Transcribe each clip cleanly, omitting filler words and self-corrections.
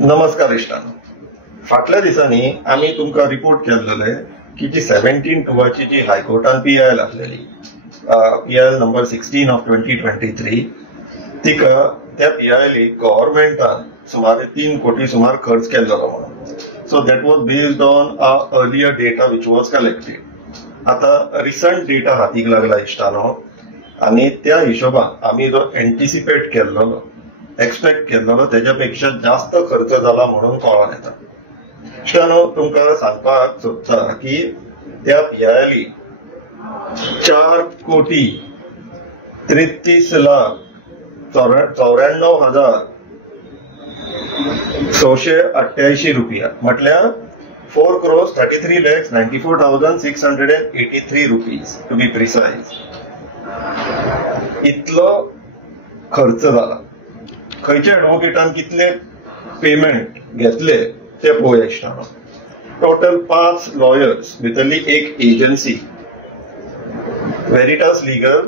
नमस्कार इश्टांनो, फाटल्या दिसांनी आम्ही तुमका रिपोर्ट केलेले की जी 17/2 जी हायकोर्टान PIL आसलेली PIL नंबर 16 ऑफ 2023 तिका त्या PIL गव्हर्नमेंटान सुमारे 3 कोटी सुमार खर्च केल्लो म्हणून. So that was based on earlier data which was collected. आता रिसंट डेटा हातीक लागला इश्टांनो, आणि त्या हिशोबान आम्ही जो एंटिसिपेट केल्लो एक्सपेक्ट केल्लो त्याच्यापेक्षा जास्त खर्च झाला म्हणून कळून येता. इश्टांनो, तुमका सांगपाक सोदता की त्या PIL 4,33,94,688 रुपया म्हटल्यार 4,33,94,683 रुपीज टू बी प्रिसाइज इतलो खर्च झाला. खंयच्या एडवोकेटान कितले पेमेंट घेतले ते पळोवया इश्टांनो. टोटल 5 लॉयर्स भितरली एक agency Veritas legal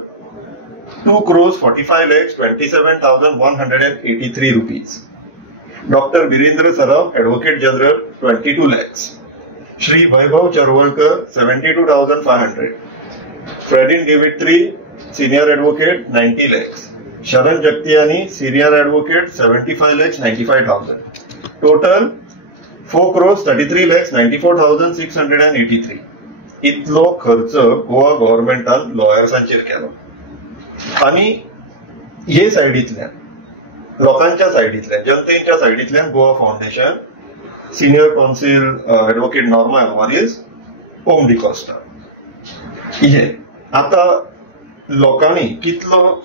2,45,27,183 rupees. Doctor Virendra Saraf advocate general 22 lakhs. Shri Vaibhav Charwalkar 72,500. फ्रेडिन डेविट्री सीनियर एडवोकेट 90 lakhs. शरण जगतियानी सीनियर एडवोकेट 75,95,000. टोटल 4,33,94,683 इतलो खर्च गोवा गव्हर्नमेंटान लॉयर्सांचेर केलो. आणि हे सायडींतल्यान लोकांच्या सायडींतल्यान जनतेच्या सायडींतल्यान Goa foundation senior counsel advocate Norma Alvares ओम डिकोस्टा हे आता लोकांनी कितलो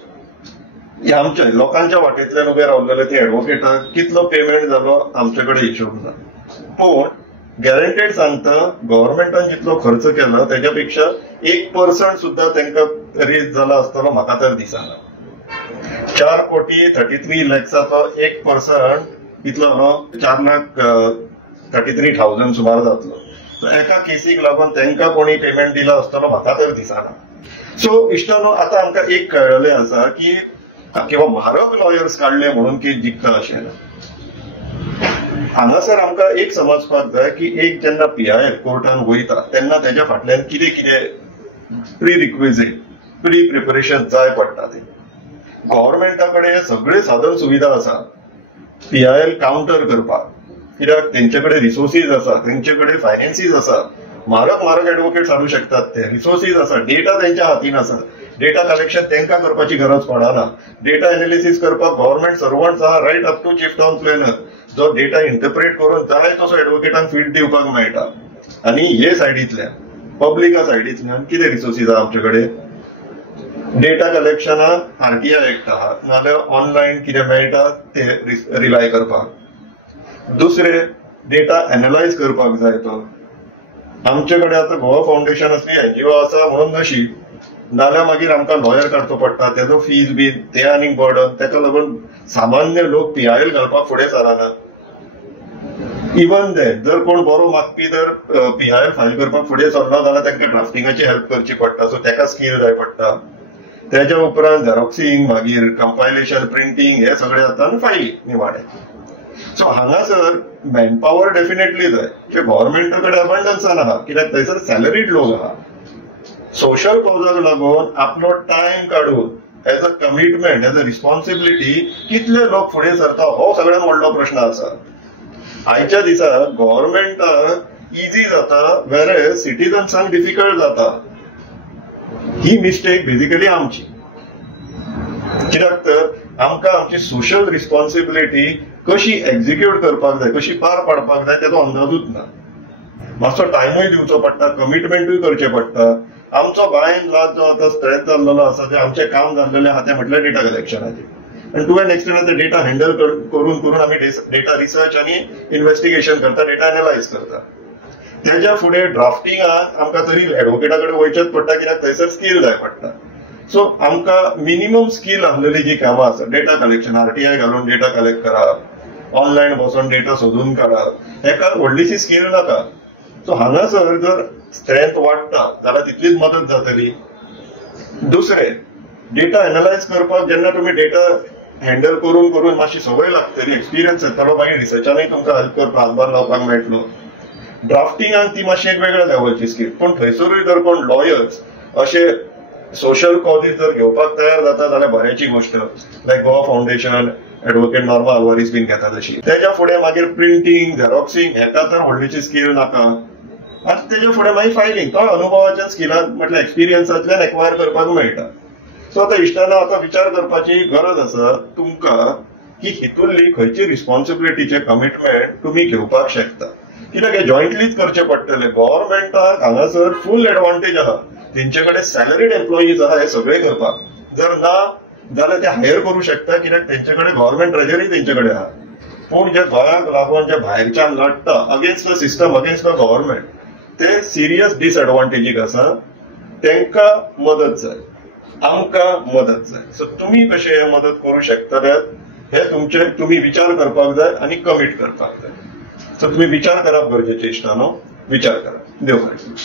आमच्या लोकांच्या वाटेंतल्यान उभे रावलेले ते एडवोकेटाक कितलो पेमेंट जालो आमच्याकडे हिशोब ना. पण गॅरंटेड सांगता गव्हर्नमेंटान जितलो खर्च केला त्याच्यापेक्षा 1% सुद्धा त्यांना रीच झाला असताना म्हाका तर दिसना. 4,33 lakhsचो 1% इतलो 4,33,000 सुमार जातलो. एका केसीक लागून त्यांना कोणी पेमेंट दिला असताना म्हाका तर दिसना. सो इश्टांनो, आता आमकां एक कळलेलें आसा की किंवा म्हारग लॉयर्स काढले म्हणून की जिखता अशें ना. हांगासर आमकां एक समजपाक जाय की एक जेन्ना PIL कोर्टान वयता तेन्ना त्याच्या फाटल्यान कितें कितें प्री प्रिपरेशन जाय पडटा. ते गव्हर्नमेंटा कडेन सगळे साधन सुविधा आसा PIL काउंटर करपाक, कित्याक तेंच्याकडे रिसोर्सीस आसा, तेंच्याकडे फायनान्सीस आसा. म्हारग एडवोकेट्स हाडू शकतात, ते रिसोर्सीस आसा, डेटा त्यांच्या हातीन आसा. डेटा कलेक्शन त्यांना करपाची गरज पडना. डेटा एनालिसिस करपाक गव्हर्नमेंट सर्वंट्स आहा right up to chief town planner, जो डेटा इंटरप्रेट करून जाय तसो एडवोकेटांक फीड दिवपाक मेळटा. आणि हे सायडींतल्यान पब्लिका सायडींतल्यान कितें रिसोर्सीस आहा आमचे कडेन? डेटा कलेक्शनाक RTI एक्ट आहा, नाल्यार ऑनलायन कितें मेळटा ते रिलाय करपाक. दुसरे डेटा एनालायज करपाक जाय तो. आमचे कडेन आता गोवा फाउंडेशन असली NGO आसा म्हणून नशीब, नाल्यार मागीर आमकां लॉयर काडचो पडटा, तेजो फीज बी ते आनीक बर्डन. तेका लागून सामान्य लोक PIL घालपाक फुडें सरना. इवन देन जर कोण बरो मागपी जर PIL फायल करपाक फुडें सरना जाल्यार तांकां ड्राफ्टिंगाची हेल्प करची पडटा. सो तेका स्कील जाय पडटा. त्याच्या उपरांत झेरॉक्सिंग, मागीर कंपायलेशन, प्रिंटिंग हे सगळे जाता आनी फायलिंग निवाडे. सो हांगासर मॅनपॉवर डेफिनेटली जाय, जे गव्हर्नमेंटा कडेन अबंडन्सान आहा, कित्याक थंयसर सॅलरीड लोक आहा. सोशल कॉजाक लागून आपलो टायम काढून as a commitment, as a responsibility कितले लोक फुडें सरता हो सगळ्यात व्हडलो प्रश्न आसा. आयच्या दिसा गव्हर्नमेंटाक इजी जाता वेरेज सिटीजन्सांक डिफिकल्ट जाता. ही मिस्टेक बेसिकली आमची, कित्याक तर आमकां आमची सोशल रिस्पॉन्सिबिलिटी कशी एक्झिक्यूट करपाक जाय, कशी पार पाडपाक जाय तेजो अंदाजूच ना. मातसो टायमूय दिवचो पडटा, कमिटमेंटूय करचें पडटा. आमचो बायन लाज जो आतां स्ट्रेच जाल्लो आसा, जे आमचें काम जाल्लेलें आहा तें म्हटल्यार डेटा कलेक्शनाचें. आनी टू एन एक्सटेंट ते डेटा हँडल करून आमी डेटा रिसर्च आनी इन्व्हेस्टिगेशन करता, डेटा एनालायज करता. त्याच्या फुडें ड्राफ्टिंगाक आमकां तरी एडवोकेटा कडेन वयचेच पडटा, कित्याक थंयसर स्कील जाय पडटा. सो आमकां मिनिमम स्कील आसलेली जी कामां आसा, डेटा कलेक्शन, RTI घालून डेटा कलेक्ट करप, ऑनलायन बसून डेटा सोदून काडप, हेका व्हडलीशी स्कील नाका. सो हांगासर जर स्ट्रेंथ वाडटा जाल्यार तितलीच मदत जातली. दुसरे डेटा एनालायज करपाक जेन्ना तुम्ही डेटा हँडल करून करून मातशी संवय लागतली, एक्सपिरियन्स येतलो, मागीर रिसर्चानूय तुमकां हेल्प करपाक हातभार लावपाक मेळटलो. ड्राफ्टिंगाक ती मातशी एक वेगळ्या लेवलची स्कील, पण थंयसरूय जर कोण लॉयर्स अशे सोशल कॉजीस जर घेवपाक तयार जाता जाल्यार बऱ्याची गोष्ट. Like Goa foundation, advocate Norma Alvares बीन घेता तशी. तेच्या फुडें मागीर प्रिंटींग, झेरॉक्सिंग हेका तर व्हडलीची स्कील नाका. आतां तेच्या फुडें मागीर फायलिंग तो अनुभवाच्या स्किलान म्हटल्यार एक्सपिरियन्सांतल्यान एक्वायर करपाक मेळटा. सो आतां इश्टांना आतां विचार करपाची गरज आसा तुमकां की हितूंतली खंयची रिस्पॉन्सिबिलिटीचे कमिटमेंट तुमी घेवपाक शकता. कित्याक हे जॉयंटलीच करचे पडटले. गव्हर्नमेंटाक हांगासर फूल एडवांटेज आहा, तेंचे कडेन सॅलरीड एम्प्लॉईज आहा हे सगळे करपाक. जर ना जाल्यार ते हायर करू शकता, कित्याक तेंचे कडेन गव्हर्नमेंट ट्रेजरी तेंचे कडेन आहा. पूण जे गोंयाक लागून जे भायरच्यान लढटा against the system, against the government, ते सिरियस डिसएडवांटेजीक आसा. तांकां मदत जाय, आमकां मदत जाय. सो तुमी कशे हे मदत करू शकतले हे तुमचे तुमी विचार करपाक जाय आनी कमीट करपाक जाय. सो तुमी विचार करप गरजेचे इश्टानो, विचार करा. देव बरें.